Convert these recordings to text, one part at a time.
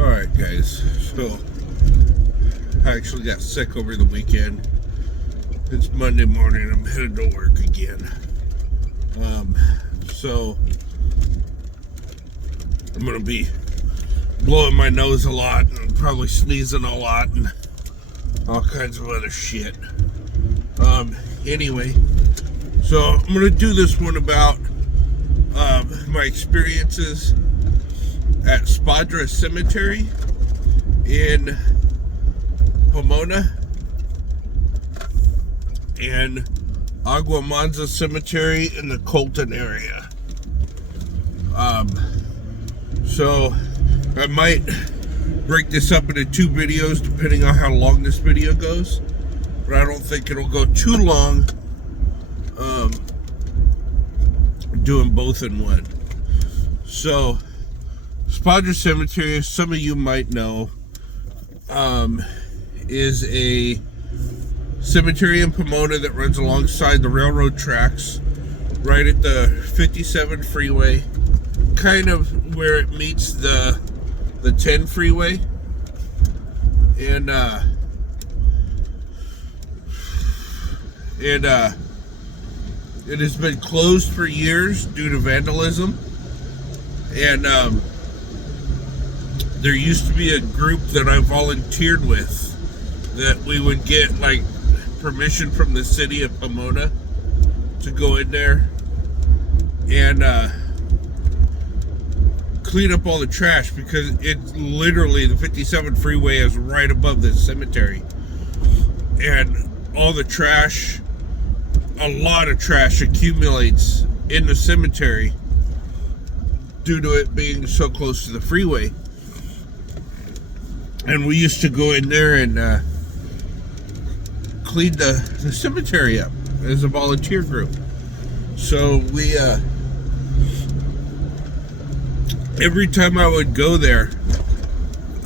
Alright guys, so I actually got sick over the weekend. It's Monday morning, I'm headed to work again. So I'm gonna be blowing my nose a lot and probably sneezing a lot and all kinds of other shit. Anyway, so I'm gonna do this one about my experiences at Spadra Cemetery in Pomona and Agua Mansa Cemetery in the Colton area. So I might break this up into two videos depending on how long this video goes, but I don't think it'll go too long doing both in one. So Spadra Cemetery, as some of you might know, is a cemetery in Pomona that runs alongside the railroad tracks right at the 57 freeway, kind of where it meets the 10 freeway. And it has been closed for years due to vandalism. And there used to be a group that I volunteered with that we would get like permission from the city of Pomona to go in there and clean up all the trash, because it's literally, the 57 freeway is right above this cemetery, and all the trash, a lot of trash accumulates in the cemetery due to it being so close to the freeway. And we used to go in there and clean the cemetery up as a volunteer group. So we every time I would go there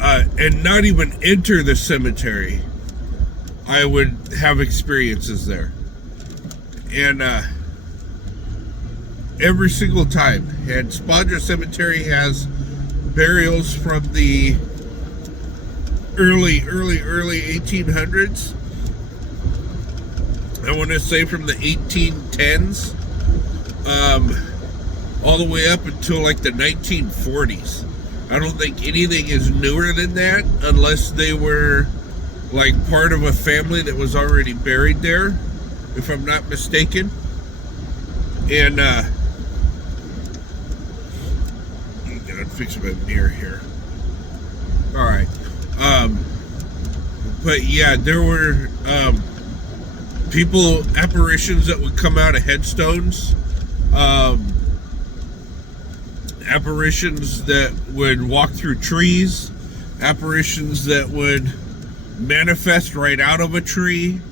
and not even enter the cemetery, I would have experiences there. And every single time. And Spadra Cemetery has burials from the early 1800s. I want to say from the 1810s, all the way up until like the 1940s. I don't think anything is newer than that, unless they were like part of a family that was already buried there, if I'm not mistaken. And I'm gonna fix my mirror here. All right. But yeah, there were people, apparitions that would come out of headstones, apparitions that would walk through trees, apparitions that would manifest right out of a tree.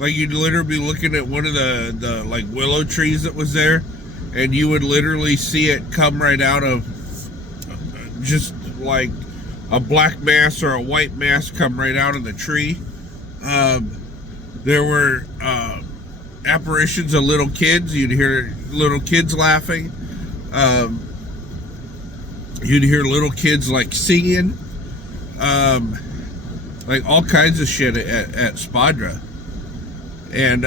Like, you'd literally be looking at one of the like willow trees that was there, and you would literally see it come right out of just like a black mass or a white mass come right out of the tree. There were apparitions of little kids. You'd hear little kids laughing. You'd hear little kids like singing, like all kinds of shit at Spadra. And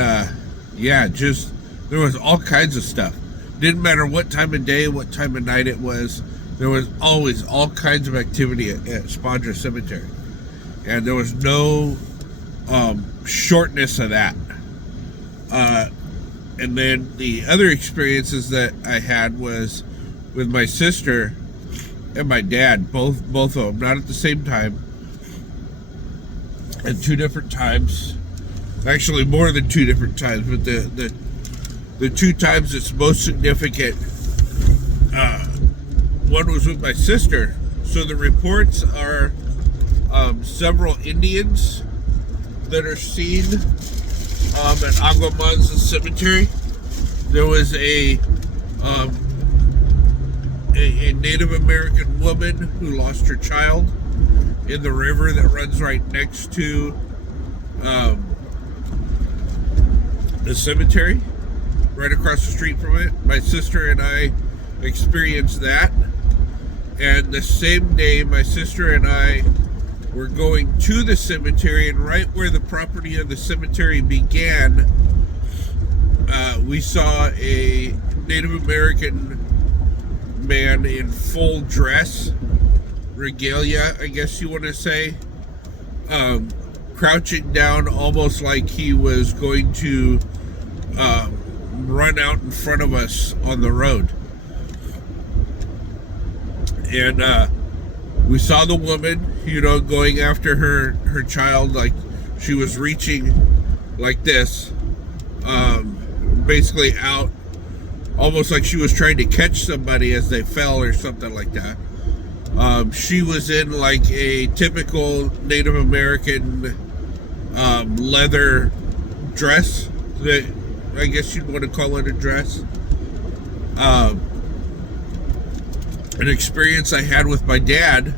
yeah, just there was all kinds of stuff. Didn't matter what time of day, what time of night it was. There was always all kinds of activity at Spadra Cemetery, and there was no shortness of that. And then the other experiences that I had was with my sister and my dad, both of them, not at the same time, at two different times. Actually, more than two different times, but the two times that's most significant, one was with my sister. So the reports are several Indians that are seen at Agua Mansa Cemetery. There was a Native American woman who lost her child in the river that runs right next to the cemetery, right across the street from it. My sister and I experienced that. And the same day, my sister and I were going to the cemetery, and right where the property of the cemetery began, we saw a Native American man in full dress, regalia, I guess you want to say, crouching down almost like he was going to run out in front of us on the road. And we saw the woman, going after her child, like she was reaching like this, basically out, almost like she was trying to catch somebody as they fell or something like that. She was in like a typical Native American leather dress, that I guess you'd want to call it a dress. An experience I had with my dad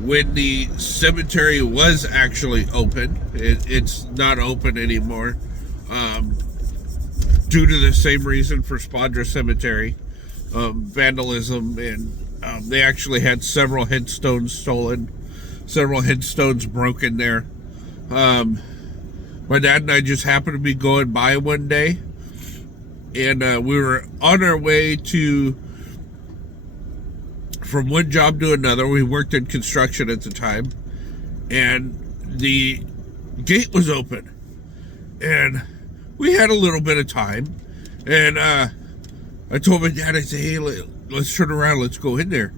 when the cemetery was actually open. It's not open anymore, due to the same reason for Spadra Cemetery, vandalism, and they actually had several headstones stolen, several headstones broken there. My dad and I just happened to be going by one day, and we were on our way from one job to another. We worked in construction at the time, and the gate was open, and we had a little bit of time, and I told my dad, I said, hey, let's turn around, let's go in there.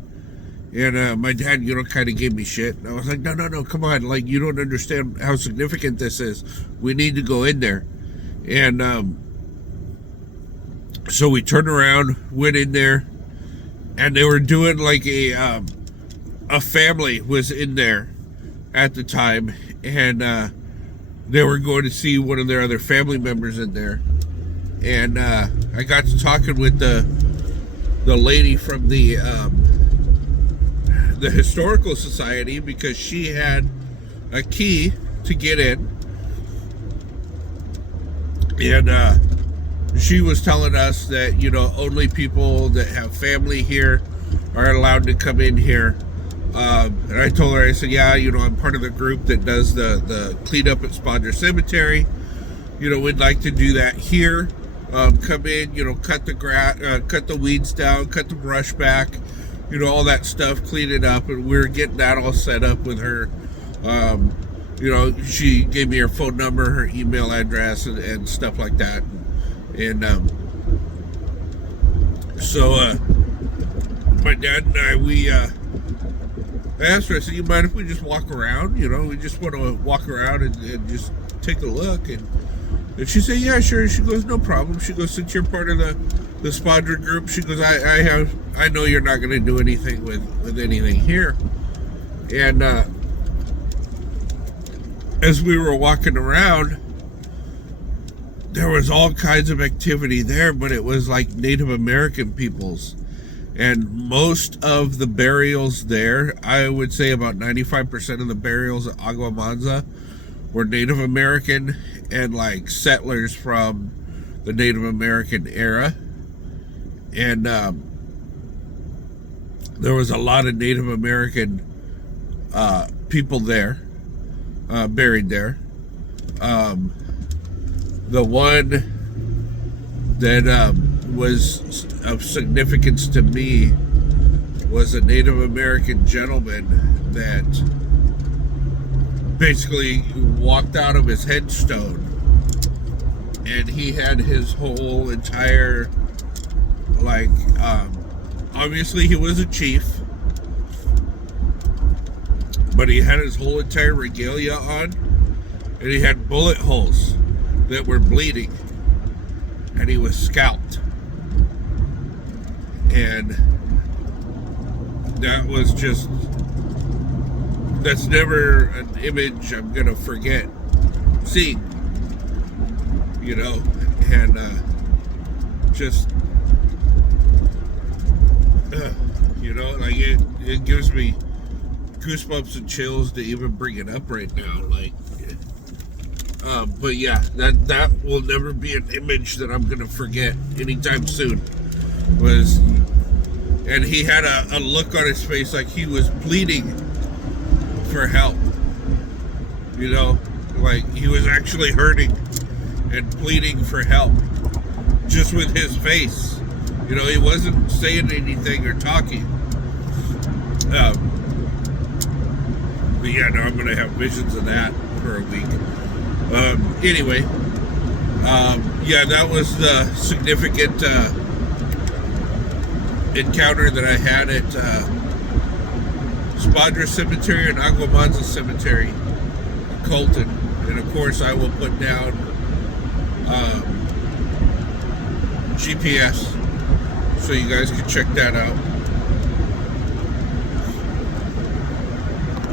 And my dad, kind of gave me shit. And I was like, no, come on. Like, you don't understand how significant this is. We need to go in there. And so we turned around, went in there, and they were doing like a family was in there at the time. And they were going to see one of their other family members in there. And I got to talking with the lady from the historical society, because she had a key to get in, and she was telling us that only people that have family here are allowed to come in here. And I told her, I said, yeah, I'm part of the group that does the cleanup at Spadra Cemetery. We'd like to do that here. Come in, cut the grass, cut the weeds down, cut the brush back, all that stuff, clean it up. And we're getting that all set up with her. She gave me her phone number, her email address, and stuff like that. And so my dad and I, I asked her, I said, you mind if we just walk around? We just want to walk around and just take a look. And she said, yeah, sure. She goes, no problem. She goes, since you're part of the Spadra group, she goes, I know you're not going to do anything with anything here. And as we were walking around, there was all kinds of activity there, but it was like Native American peoples. And most of the burials there, I would say about 95% of the burials at Agua Mansa were Native American and like settlers from the Native American era. And there was a lot of Native American people there, buried there. The one that was of significance to me was a Native American gentleman that basically walked out of his headstone, and he had his whole entire, obviously he was a chief, but he had his whole entire regalia on, and he had bullet holes that were bleeding, and he was scalped. And that was just, that's never an image I'm gonna forget seeing, and just it gives me goosebumps and chills to even bring it up right now. But yeah, that will never be an image that I'm gonna forget anytime soon. and he had a look on his face like he was pleading for help. You know, like he was actually hurting and pleading for help just with his face. You know, he wasn't saying anything or talking. But yeah, no, I'm going to have visions of that for a week. Anyway, yeah, that was the significant encounter that I had at Spadra Cemetery and Agua Mansa Cemetery in Colton. And of course, I will put down GPS so you guys can check that out.